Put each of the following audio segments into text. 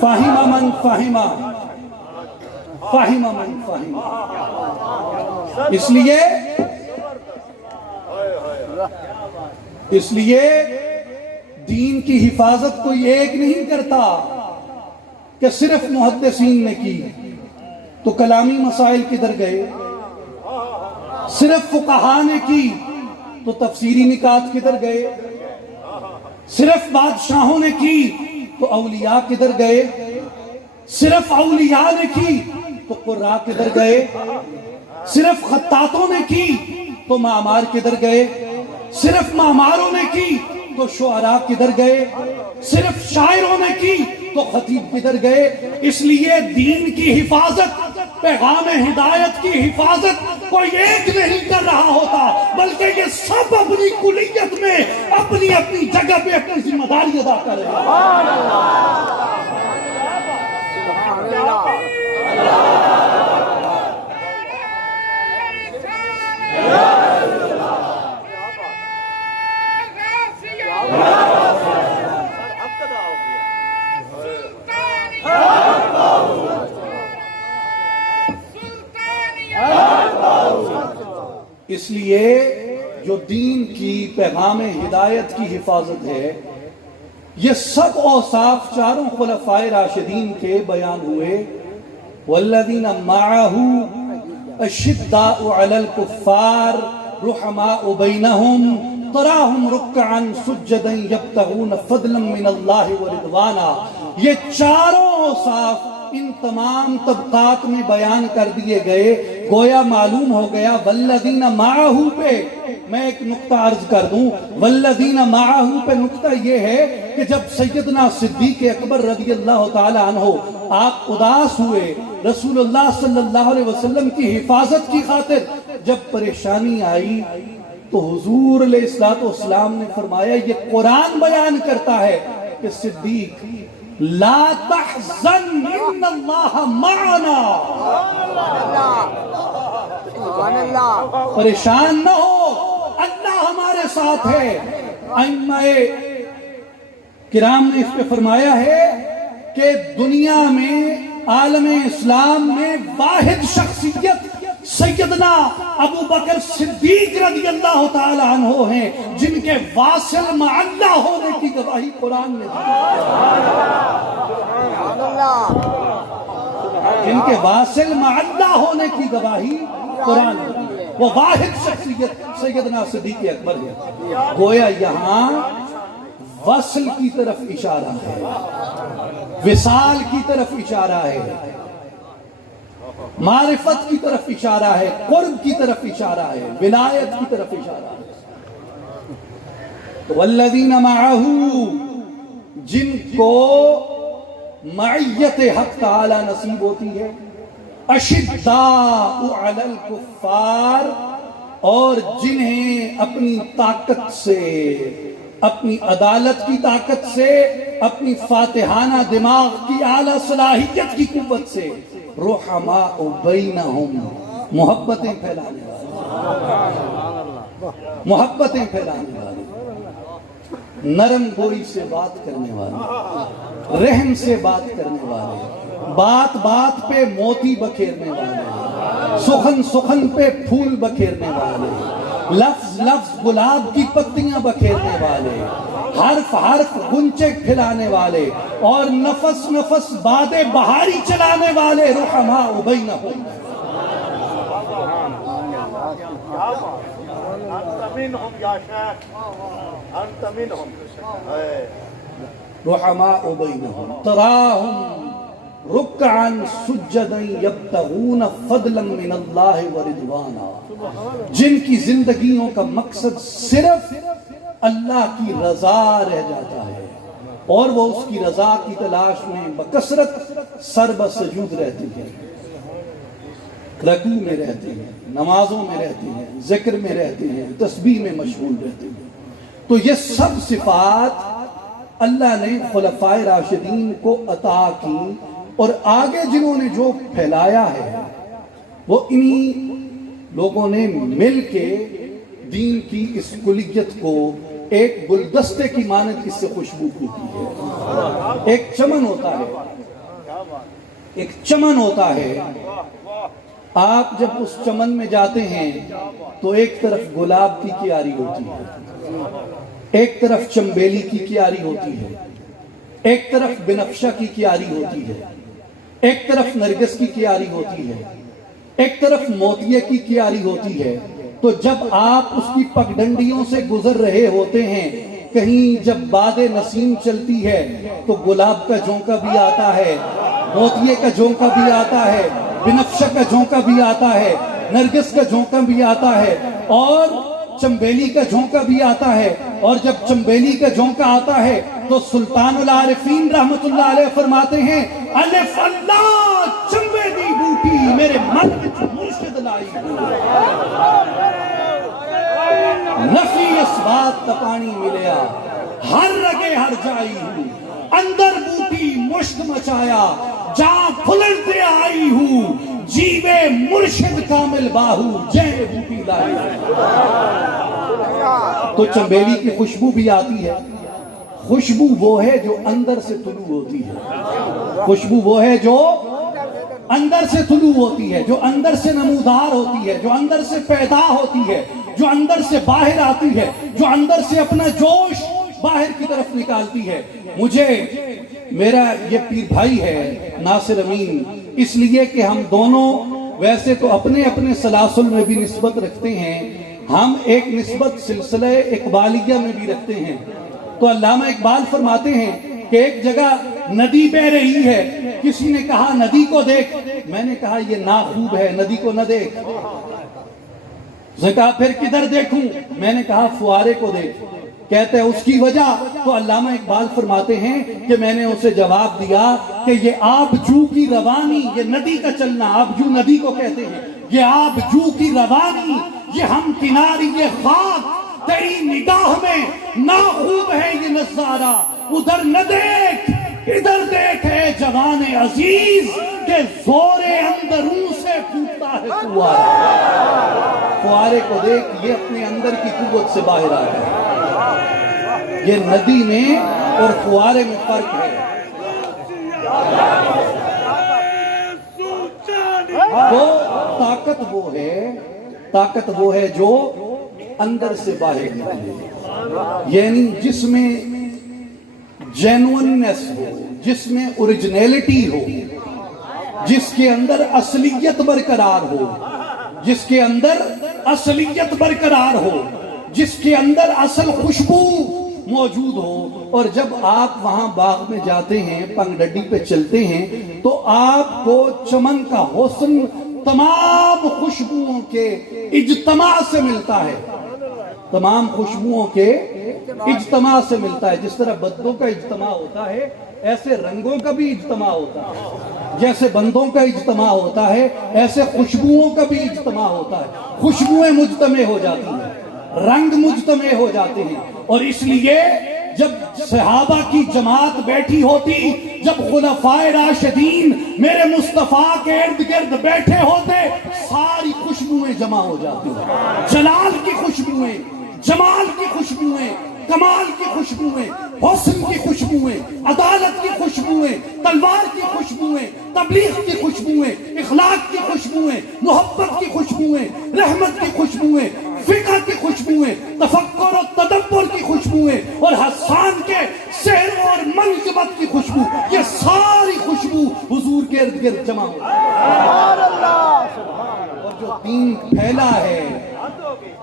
فہم من فہم، فہم من فہم۔ اس لیے دین کی حفاظت کوئی ایک نہیں کرتا کہ صرف محدثین نے کی تو کلامی مسائل کدھر گئے، صرف فقہاء نے کی تو تفسیری نکات کدھر گئے، صرف بادشاہوں نے کی تو اولیاء کدھر گئے، صرف اولیاء نے کی تو قراء کدھر گئے، صرف خطاطوں نے کی تو معمار کدھر گئے، صرف معماروں نے کی تو شعراء کدھر گئے، صرف شاعروں نے کی تو خطیب کدھر گئے۔ اس لیے دین کی حفاظت، پیغام ہدایت کی حفاظت کوئی ایک نہیں کر رہا ہوتا، بلکہ یہ سب اپنی کلیت میں اپنی اپنی جگہ پہ اپنی ذمہ داری ادا کر رہے ہیں۔ اس لیے جو دین کی پیغام ہدایت کی حفاظت ہے، یہ سب اوصاف چاروں خلفائے راشدین کے بیان ہوئے۔ والذین معہ اشداء علی الکفار رحماء بینہم تراہم رکعا سجدا یبتغون فضلا من اللہ ورضوانا۔ یہ چاروں اوصاف ان تمام طبقات میں بیان کر دیے گئے، گویا معلوم ہو گیا والذین معہ پہ میں ایک نقطہ عرض کر دوں۔ والذین معہ پہ نقطہ یہ ہے کہ جب سیدنا صدیق اکبر رضی اللہ تعالی عنہ آپ اداس ہوئے، رسول اللہ صلی اللہ علیہ وسلم کی حفاظت کی خاطر جب پریشانی آئی تو حضور علیہ السلام نے فرمایا یہ قرآن بیان کرتا ہے کہ صدیق لا تحزن ان اللہ معنا، پریشان نہ ہو، اللہ ہمارے ساتھ ہے۔ ائمہ کرام نے اس پہ فرمایا ہے کہ دنیا میں، عالم اسلام میں واحد شخصیت سیدنا ابو بکر صدیق رضی اللہ تعالی عنہ ہیں جن کے واصل مع اللہ ہونے کی گواہی قرآن نے دی، جن کے واصل مع اللہ ہونے کی گواہی قرآن نے دی۔ وہ واحد شخصیت سیدنا صدیق اکبر ہے۔ گویا یہاں وصل کی طرف اشارہ ہے، وصال کی طرف اشارہ ہے، معرفت کی طرف اشارہ ہے، قرب کی طرف اشارہ ہے، ولایت کی طرف اشارہ ہے۔ والذین معہ، جن کو معیت حق تعالی نصیب ہوتی ہے، اشداء علی الکفار، اور جنہیں اپنی طاقت سے، اپنی عدالت کی طاقت سے، اپنی فاتحانہ دماغ کی اعلیٰ صلاحیت کی قوت سے رحماء بینہم، محبتیں پھیلانے والے، محبتیں پھیلانے والے، نرم گوئی سے بات کرنے والے، رحم سے بات کرنے والے، بات بات پہ موتی بکھیرنے والے، سخن سخن پہ پھول بکھیرنے والے، لفظ لفظ گلاب کی پتیاں بکھیرنے والے، حرف حرف گنچے کھلانے والے، اور نفس نفس باد بہاری چلانے والے، رحماء بینہم۔ رحماء بینہم تراہم رکعا سجدا یبتغون فضلا من اللہ ورضوانا، جن کی زندگیوں کا مقصد صرف اللہ کی رضا رہ جاتا ہے، اور وہ اس کی رضا کی تلاش میں بکثرت سر بسجود رہتے ہیں، رکوع میں رہتے ہیں، نمازوں میں رہتے ہیں، ذکر میں رہتے ہیں، تسبیح میں مشغول رہتے ہیں۔ تو یہ سب صفات اللہ نے خلفائے راشدین کو عطا کی، اور آگے جنہوں نے جو پھیلایا ہے وہ انہی لوگوں نے مل کے دین کی اس کلیت کو ایک گلدستے کی مانند اس سے خوشبو پھوٹتی ہے. ایک چمن ہوتا ہے, ایک چمن ہوتا ہے. آپ جب اس چمن میں جاتے ہیں تو ایک طرف گلاب کی کیاری ہوتی ہے, ایک طرف چنبیلی کی کیاری ہوتی ہے, ایک طرف بنفشہ کی کیاری ہوتی ہے, ایک طرف نرگس کی کیاری ہوتی ہے, ایک طرف موتیے کی کیاری ہوتی ہے. تو جب آپ اس کی پگڈنڈیوں سے گزر رہے ہوتے ہیں, کہیں جب باد نسیم چلتی ہے تو گلاب کا جھونکا بھی آتا ہے, موتیے کا جھونکا بھی آتا ہے, بنفشہ کا جھونکا بھی آتا ہے, نرگس کا جھونکا بھی آتا ہے, اور چنبیلی کا جھونکا بھی آتا ہے. اور جب چنبیلی کا جھونکا آتا ہے تو سلطان العارفین رحمت اللہ علیہ فرماتے ہیں, الف اللہ چنبیلی بوٹی میرے من وچ مرشد لائی, نفی اس بات کا پانی ملیا, ہر رگے ہر جائی ہوں, اندر بوٹی مشک مچایا, جہاں پھلنتے آئی ہوں, جیوے مرشد کامل باہو جے بوٹی لائی. تو چنبیلی کی خوشبو بھی آتی ہے. خوشبو وہ ہے جو اندر سے طلوع ہوتی ہے, خوشبو وہ ہے جو اندر سے طلوع ہوتی ہے, جو اندر سے نمودار ہوتی ہے, جو اندر سے پیدا ہوتی ہے, جو اندر سے باہر آتی ہے, جو اندر سے اپنا جوش باہر کی طرف نکالتی ہے. مجھے میرا یہ پیر بھائی ہے ناصر امین, اس لیے کہ ہم دونوں ویسے تو اپنے اپنے سلاسل میں بھی نسبت رکھتے ہیں, ہم ایک نسبت سلسلہ اقبالیہ میں بھی رکھتے ہیں. تو علامہ اقبال فرماتے ہیں کہ ایک جگہ ندی بہ رہی ہے, کسی نے کہا ندی کو دیکھ, میں نے کہا یہ ناخوب ہے, ندی کو نہ دیکھ. اس نے کہا پھر کدھر دیکھوں, میں نے کہا فوارے کو دیکھ. کہتے ہیں اس کی وجہ, تو علامہ اقبال فرماتے ہیں کہ میں نے اسے جواب دیا کہ یہ آب جو کی روانی, یہ ندی کا چلنا, آب جو ندی کو کہتے ہیں, یہ آب جو کی روانی, یہ ہم کناری یہ خاک, تیری نگاہ میں ناخوب ہے یہ نظارہ, ادھر نہ دیکھ ادھر دیکھ ہے جوان عزیز, کہ زور اندروں سے پھوٹتا ہے فوارہ. فوارے کو دیکھ, یہ اپنے اندر کی قوت سے باہر آ ہے. یہ ندی میں اور فوارے میں فرق ہے. تو طاقت وہ ہے جو اندر سے باہر نکلے, یعنی جس میں جینوئننس ہو, جس میں اوریجنیلٹی ہو, جس کے اندر اصلیت برقرار ہو, جس کے اندر اصلیت برقرار ہو, جس کے اندر اصل خوشبو موجود ہو. اور جب آپ وہاں باغ میں جاتے ہیں, پگڈنڈی پہ چلتے ہیں, تو آپ کو چمن کا حسن تمام خوشبوؤں کے اجتماع سے ملتا ہے, تمام خوشبوؤں کے اجتماع سے ملتا ہے. جس طرح بدوں کا اجتماع ہوتا ہے ایسے رنگوں کا بھی اجتماع ہوتا ہے, جیسے بندوں کا اجتماع ہوتا ہے ایسے خوشبوؤں کا بھی اجتماع ہوتا ہے. خوشبوئیں مجتمع ہو جاتی ہیں, رنگ مجتمع ہو جاتے ہیں. اور اس لیے جب صحابہ کی جماعت بیٹھی ہوتی, جب خلفائے راشدین میرے مصطفیٰ کے ارد گرد بیٹھے ہوتے, ساری خوشبوئیں جمع ہو جاتی ہیں. جلال کی خوشبوئیں, جمال کی خوشبوئیں, کمال کی خوشبوئیں, حسن کی خوشبوئیں, عدالت کی خوشبوئیں, تلوار کی خوشبوئیں, تبلیغ کی خوشبوئیں, اخلاق کی خوشبوئیں, محبت کی خوشبوئیں, رحمت کی خوشبوئیں, فقہ کی خوشبوئیں, تفکر و تدبر کی خوشبوئیں, اور حسان کے سحر اور منقبت کی خوشبو, یہ ساری خوشبو حضور کے ارد گرد جمع ہو. اور جو دین پھیلا ہے,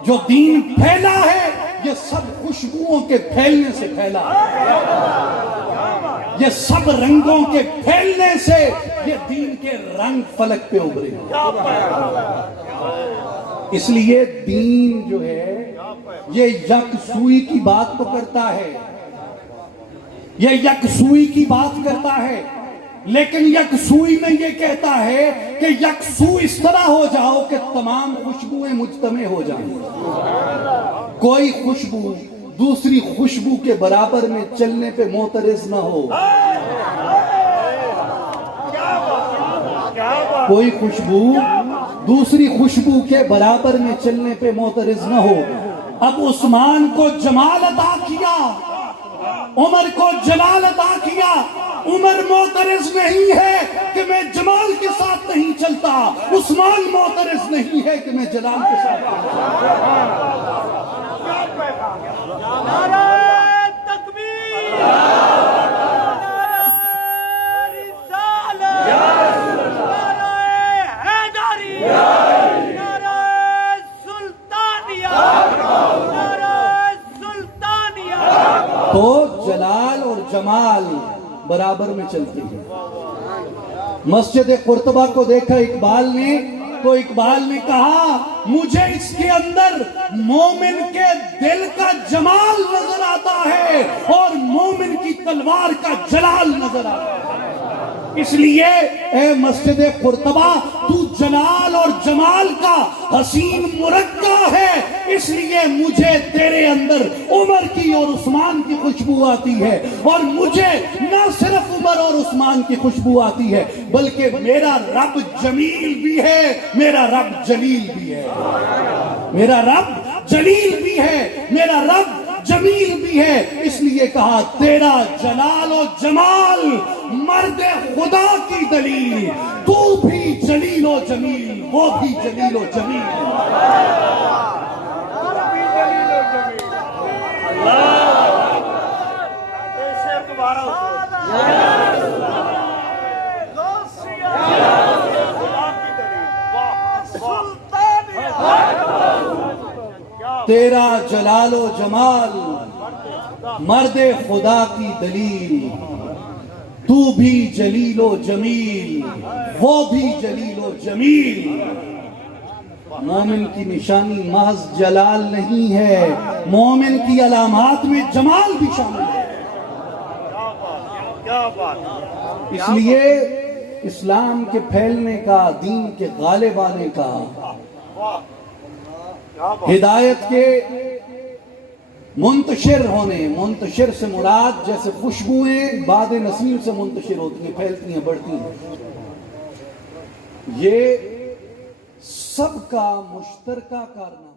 جو دین پھیلا ہے, یہ سب خوشبوؤں کے پھیلنے سے پھیلا ہے, یہ سب رنگوں کے پھیلنے سے یہ دین کے رنگ فلک پہ ابھرے. اس لیے دین جو ہے یہ یکسوئی کی بات تو کرتا ہے, یہ یکسوئی کی بات کرتا ہے, لیکن یکسوئی میں یہ کہتا ہے کہ یکسو اس طرح ہو جاؤ کہ تمام خوشبوئیں مجتمع ہو جائیں. کوئی خوشبو دوسری خوشبو کے برابر میں چلنے پہ معترض نہ ہو, کوئی خوشبو دوسری خوشبو کے برابر میں چلنے پہ معترض نہ ہو. اب عثمان کو جمال عطا کیا، عمر کو جلال عطا کیا۔ عمر معترض نہیں ہے کہ میں جمال کے ساتھ نہیں چلتا، عثمان معترض نہیں ہے کہ میں جلال کے ساتھ چلتا۔ نعرہ تکبیر، نعرہ رسالت، نعرہ حیدری، نعرہ سلطانیہ، نعرہ سلطانیہ۔ تو جلال اور جمال برابر میں چلتی ہے۔ مسجد قرطبہ کو دیکھا اقبال نے تو اقبال نے کہا مجھے اس کے اندر مومن کے دل کا جمال نظر آتا ہے اور مومن کی تلوار کا جلال نظر آتا ہے۔ اس لیے اے مسجد قرطبہ تو جلال اور جمال کا حسین مرقع ہے، اس لیے مجھے تیرے اندر عمر کی اور عثمان کی خوشبو آتی ہے، اور مجھے نہ صرف عمر اور عثمان کی خوشبو آتی ہے بلکہ میرا رب جمیل بھی ہے، میرا رب جلیل بھی ہے، میرا رب جلیل بھی ہے، میرا رب جمیل بھی ہے۔ اس لیے کہا تیرا جلال و جمال مرد خدا کی دلیل، تو بھی جلیل و جمیل، وہ بھی جلیل و جمیل۔ تیرا جلال و جمال مرد خدا کی دلیل، تو بھی جلیل و جمیل، وہ بھی جلیل و جمیل۔ مومن کی نشانی محض جلال نہیں ہے، مومن کی علامات میں جمال بھی شامل ہے۔ اس لیے اسلام کے پھیلنے کا، دین کے غالب آنے کا، ہدایت کے منتشر ہونے، منتشر سے مراد جیسے خوشبوئیں باد نسیم سے منتشر ہوتی ہیں، پھیلتی ہیں، بڑھتی ہیں، یہ سب کا مشترکہ کارنامہ